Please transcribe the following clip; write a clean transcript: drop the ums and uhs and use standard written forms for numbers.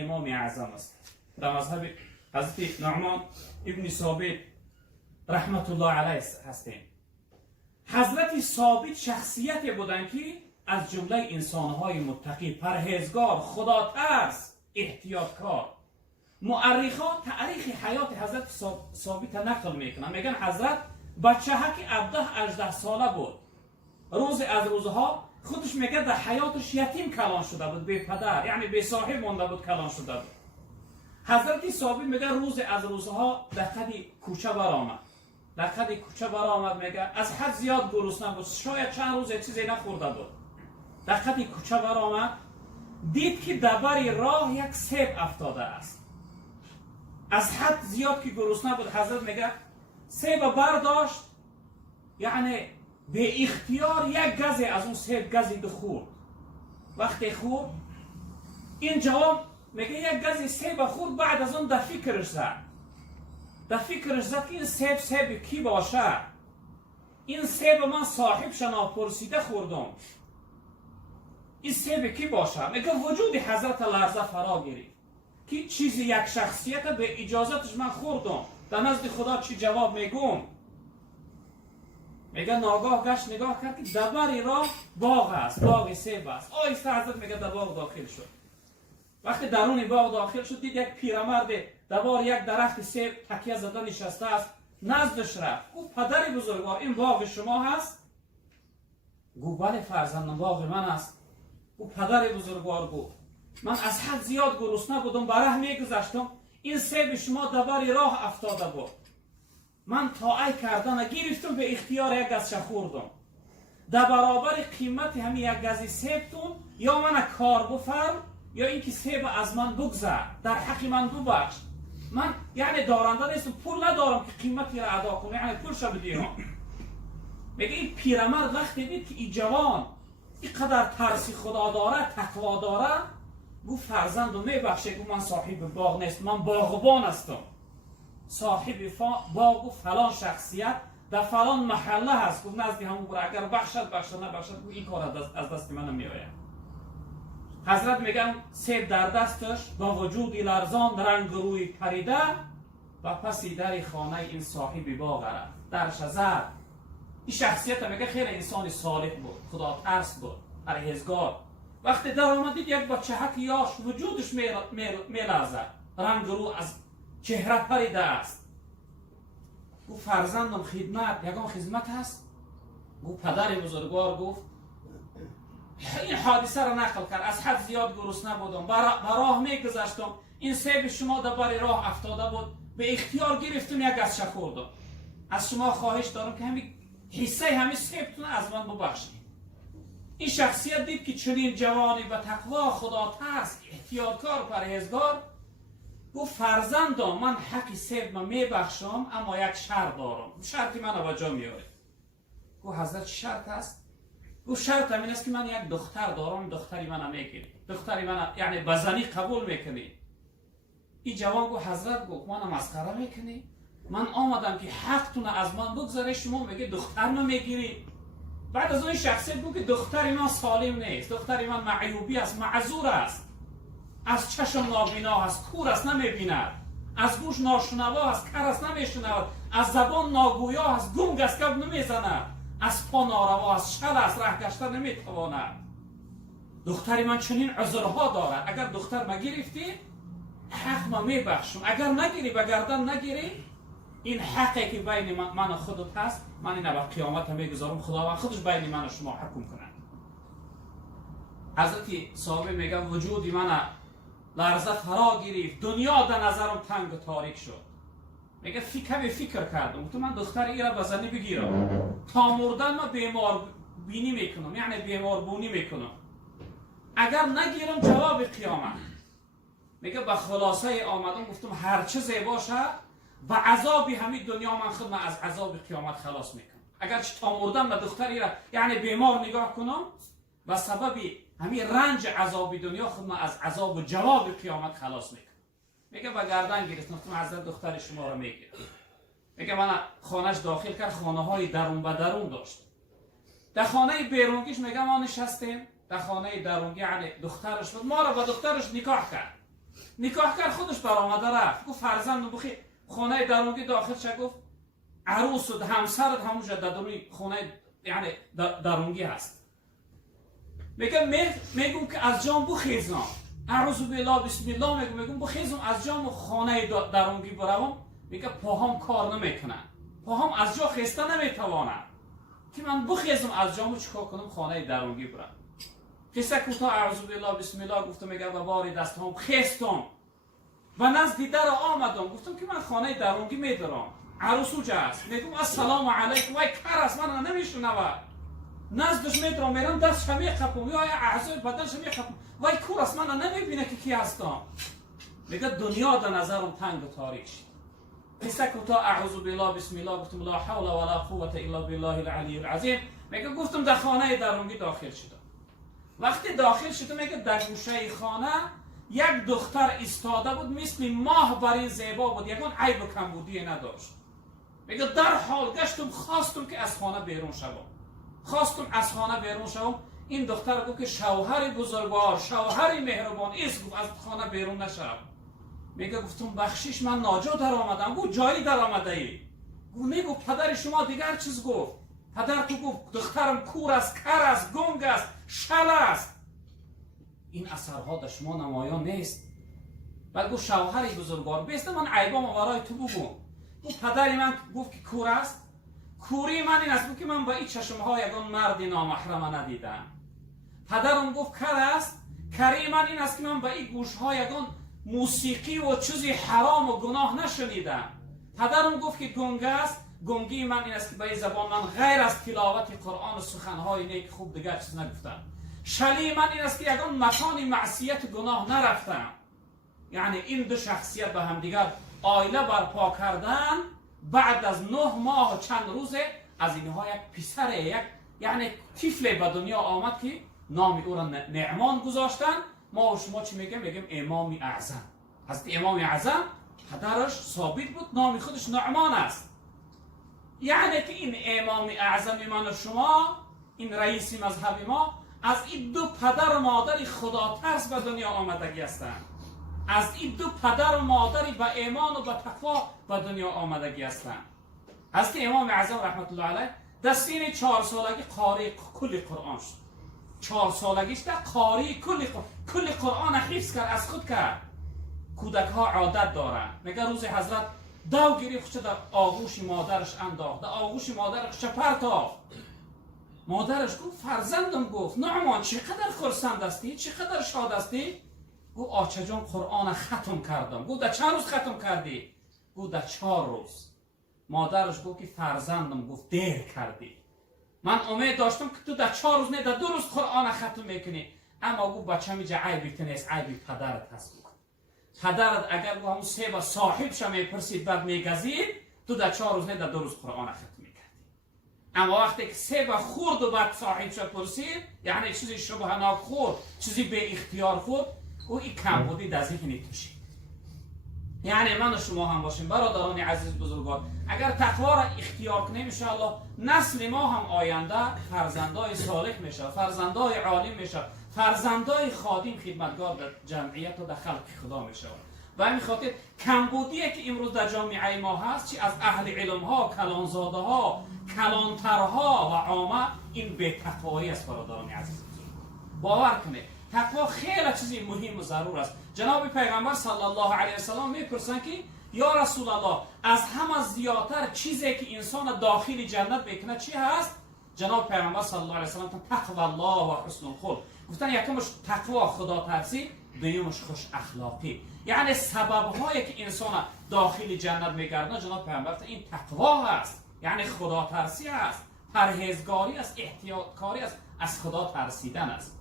امام اعظم است. در مذهب حضرت نعمان ابن ثابت رحمت الله علیه هستیم. حضرت ثابت شخصیتی بودند که از جمله انسانهای متقی، پرهیزگار، خداترس، احتیاطکار. مورخان تاریخ حیات حضرت ثابت نقل میکنن، میگن حضرت بچه‌ک 17-18 ساله بود. روز از روزها خودش میگه در حیاتش یتیم کلان شده بود، بی پدر، یعنی بی صاحب مونده بود، کلان شده بود. حضرت ثابت میگه روز از روزها در قد کوچه برآمد. در قد کوچه برآمد، میگه از حد زیاد گرسنه بود، شاید چند روز چیزی نخورده بود. در قد کوچه برآمد، دید که در بر راه یک سیب افتاده است. از حد زیاد که گرسنه بود، حضرت میگه سیب برداشت، یعنی به اختیار یک گزی از اون سیب گزید خورد. وقتی خورد، این جوان میگه یک گزی سیب خورد، بعد از اون در فکرش زد. در فکرش زد که این سیب کی باشه؟ این سیب من صاحب شنا پرسیده خوردم. این سیب کی باشه؟ میگه وجود حضرت لرزه فرا گرفت که چیزی یک شخصیت به اجازتش من خوردم، در نزد خدا چی جواب میگم؟ میگه ناگاه گشت نگاه کرد که در بر راه باغ است، باغ سیب است. آهسته حضرت میگه در باغ داخل شد. وقتی درون باغ داخل شد، دید یک پیرمرد در بار یک درخت سیب تکیه زده نشسته است. نزدش رفت، گفت پدر بزرگوار این باغ شما هست؟ گفت بله فرزندم، باغ من است. گفت پدر بزرگوار، گفت من از حد زیاد گرسنه بودم، بره میگذشتم، این سیب شما در بر راه افتاده بود. من طاعه کردن گرفتم، به اختیار یک گزش خوردم. در برابر قیمت همین یک گز سیبتون یا من کار بفرم یا اینکه سیب از من بگذر، در حق من ببخش. من یعنی دارنده نیستم، پول ندارم که قیمتی را ادا کنم، یعنی پولش بدیم. میگه این پیرمرد وقتی دید که این جوان اینقدر ترس خدا داره، تقوا داره، گفت فرزندو میبخشه. گفت من صاحب باغ نیست، من باغبان هستم. صاحب باغ و فلان شخصیت در فلان محله هست. گفت نزدی همون برو، اگر بخشد نبخشد این کار از دست من میآید. حضرت میگن سیب در دستش با وجود لرزان، رنگ روی پریده و پسی در خانه این صاحب باغ رفت. درش زد. این شخصیت میگه خیلی انسان صالح بود، خدا ترس بود، پرهیزگار. وقتی در آمد دید یک بچه‌ک یاش وجودش میلرزه، رنگ رو از چهره پریده است. گفت فرزندم خدمت، یگان خدمت هست؟ گفت پدر بزرگوار، گفت این حادثه را نقل کرد، از حد زیاد گرسنه بودم، راه میگذشتم، این سیب شما در بر راه افتاده بود، به اختیار گرفتم یک گزش خوردم. از شما خواهش دارم که همین حصه همین سیبتون از من ببخشید. این شخصیت دید که چنین جوانی به تقوا، خدا ترس، احتیاطکار، پرهیزگار، گفت فرزندم من حق سیب من میبخشم، اما یک شرط دارم. شرطی من به جا میاره. گفت حضرت شرط است؟ گفت شرط این است که من یک دختر دارم، دختری من میگیری، دختری من یعنی بزنی قبول میکنی. این جوان گفت حضرت، گفت من مسخره میکنی؟ من آمدم که حقتون از من بگذاره، شما میگه دختر نمیگیری. بعد از اون شخصیت گفت که دختری من سالم نیست، دختری من معیوبی است، معذور است، از چشم نابینا است، کور است نمیبیند، از گوش ناشنوا است، کر است نمیشنود، از زبان ناگویا است، گنگ است که نمیزند، از پا ناروا است، شل است، ره گشته نمیتواند. دختری من چنین عذرها دارد. اگر دختر ما گرفتی حق ما میبخشم، اگر نگیری به گردن نگیری، این حقی که بین من و خودت هست، من این به قیامت میگذارم، خداوند خودش بین من و شما حکم کنه. حضرت صحابه میگن وجودی من لرزه فرا گرفت، دنیا در نظرم تنگ و تاریک شد. میگه کمی فکر کردم، تو من دختر ایرا بزنی بگیرم، تا مردن من بیمار بینی میکنم، یعنی بیمار بونی میکنم، اگر نگیرم جواب قیامت. میگه به خلاصه آمدم گفتم هر چه باشه و عذابی همین دنیا من خود من از عذاب قیامت خلاص میکنم. اگر تا مردن به دختری را یعنی بیمار نگاه کنم، و سببی همین رنج عذاب دنیا خود من از عذاب و جواب قیامت خلاص میکنم. میگه با گردن گرفتم، حضرت دختر شما را میگیرم. میگه من خانهش داخل کرد، خانه های درون به درون داشت. در خانه بیرونگیش میگه ما نشستیم، در خانه درونگی یعنی دخترش بود، ما را با دخترش نکاح کرد. نکاحگر خودش برآمده رفت، گفت فرزند بخی خانه درونگی داخل شد، گفت عروس و همسرت همونجا در درون خانه یعنی درونگی هست. میگم که از جام بخیزم، اعوذ بالله بسم الله، میگم بخیزم از جام خانه درونگی بروم، میگه پاهم کار نمیکنه، پاهم از جا خسته نمیتوانم که من بخیزم از جامو چیکار کنم خانه درونگی برم. قصه کوتاه اعوذ بالله بسم الله گفتم، میگه و باری دستام خستم و نزد در آمدم، گفتم که من خانه درونگی میدارم، عروس اوجا است، میگم السلام علیکم، وای کار است من نمیشنوه، نزدش میدارم میرم دستش میخپم یا اعضای بدنش میخپم، وای کور است من نمیبینه که کی هستم. میگه دنیا در نظرم تنگ و تاریک شد. قصه کوتاه اعوذ بالله بسم الله گفتم لا حول ولا قوة الا بالله العلی العظیم. میگه گفتم در خانه درونگی داخل شدم. وقتی داخل شدم میگه در گوشه خانه یک دختر ایستاده بود، مثل ماه برین زیبا بود، یگان عیب و کمبودی نداشت. میگه در حال گشتم خواستم که از خانه بیرون شوم، این دختر گفت که شوهر بزرگوار، شوهر مهربان است، گفت از خانه بیرون نشوم. میگه گفتم بخشش من ناجا در آمدم. گفت جایی در آمده ای؟ میگه پدر شما دیگر چیز گفت؟ پدر تو گفت دخترم کور است، کر است، گنگ است، شل است. این اثرها در شما نمایان نیست. بعد گفت شوهری بزرگوار بیست، من عیبام برای تو بگم. گفت پدری من گفت که کور است. کوری من این است که من با این چشمها یگان مردی نامحرم ندیدم. پدرم گفت کر است. کری من این است که من با این گوشها یگان موسیقی و چیزی حرام و گناه نشنیدم. پدرم گفت که گنگ است. گنگی من این است که با این زبان من غیر از تلاوت قرآن و سخنهای نیک خوب دیگر چیز نگفتم. شلی من این است که یگان مکان معصیت و گناه نرفتم. یعنی این دو شخصیت به هم دیگر آیله برپا کردن. بعد از 9 ماه و چند روزه از اینها یک پسر، یک یعنی طفل به دنیا آمد که نام او را نعمان گذاشتن. ما و شما چی میگیم امام اعظم. حضرت امام اعظم پدرش ثابت بود نام خودش نعمان است. یعنی که این امام اعظم من و شما، این رئیس مذهب ما، از این دو پدر و مادر خدا ترس به دنیا آمدگی هستند. از این دو پدر و مادری به ایمان و به تقوا به دنیا آمدگی هستند. حضرت امام اعظم رحمت الله علیه در سن 4 سالگی قاری کل قرآن شد. 4 سالگیش در قاری کل قرآن حفظ کرد، از خود کرد. کودک ها عادت دارن، میگه روز حضرت دو گرفت در آغوش مادرش انداخت، در آغوش مادرش پرتافت. مادرش گفت فرزندم، گفت نعمان چقدر خرسند هستی، چقدر شاد هستی؟ گفت آچه جان قرآن ختم کردم. گفت در چند روز ختم کردی؟ گفت در 4 روز. مادرش گفت که فرزندم، گفت دیر کردی، من امید داشتم که تو در 4 روز نه در 2 روز قرآن ختم میکنی. اما گفت بچه میجه عیبی نیست، عیبی پدرت هست. پدرت اگر با همون سیب صاحب شما میپرسید بعد میگزید، تو در 4 روز نه در 2 روز قرآن ختم میکردی. اما وقتی که سیب خورد و بعد صاحب شما پرسید، یعنی چیزی شبهناک خورد، چیزی به اختیار خورد، او این کمبودی در ذهن توشید. یعنی من و شما هم باشیم برادران عزیز بزرگوار، اگر تقوا را اختیار کنیم انشاءالله نسل ما هم آینده فرزندای صالح میشه، فرزندای عالم میشه، فرزندای خادم خدمتگار در جمعیت و در خلق خدا میشه. و همین خاطر کمبودی که امروز در جامعه ما هست، چی از اهل علم ها، کلانزاده ها، کلانترها و عامه، این بی تقوایی است برادران عزیز بزرگوار. باور کنید تقوا خیلی چیزی مهم و ضرور است. جناب پیغمبر صلی الله علیه و سلم میپرسن که یا رسول الله از همه زیادتر چیزی که انسان داخل جنت بکنه چی هست؟ جناب پیغمبر صلی الله علیه و سلم تقوا الله و حسن الخلق گفتن. یکمش تقوا خدا ترسی، دومش خوش اخلاقی. یعنی سبب هایی که انسان داخل جنت میگردن جناب پیغمبر این تقوا هست، یعنی خدا ترسی است، پرهیزگاری است، احتیاطکاری است، از خدا ترسیدن است.